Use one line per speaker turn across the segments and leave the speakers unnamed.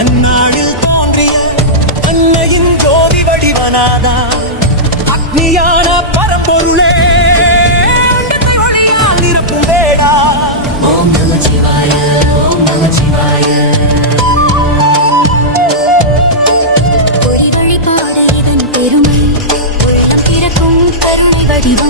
நன்னாளில் தோன்றிய அன்னையின் ஜோதி வடிவனாதா? அக்னியான பரம்பொருளே நிரப்பும் வேடா?
ஓம் நம சிவாய ஓம் நம சிவாய.
பெருமை பிறக்கும் கருணை வடிவம்.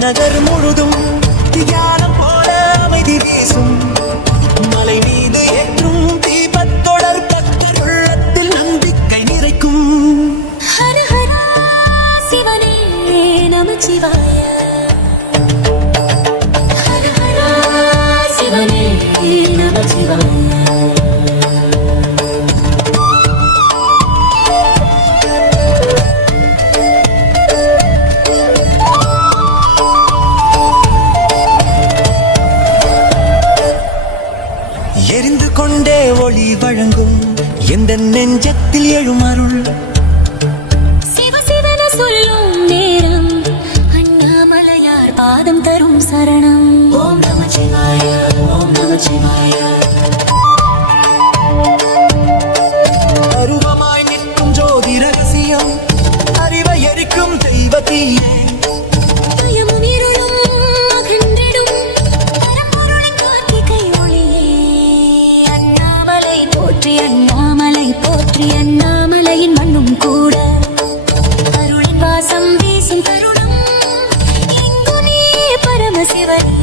நகர் முழுதும் தியானம் போல அமைதி வீசும். மலை மீது என்றும் தீபத்தொடர் பக்தர் உள்ளத்தில் நம்பிக்கை நிறைக்கும்.
ஹர சிவனே நமச்சிவாய. ஹர ஹரா சிவனே
நம சிவாய
எரிந்து கொண்டே ஒளி வழங்கும் எந்த நெஞ்சத்தில் எழும் அருள்?
சிவ சிவன சொல்லும் நேரம் அண்ணாமலையார் பாதம் தரும் சரணம்.
ஓம் நம சிவாய ஓம் நம சிவாய i see recibe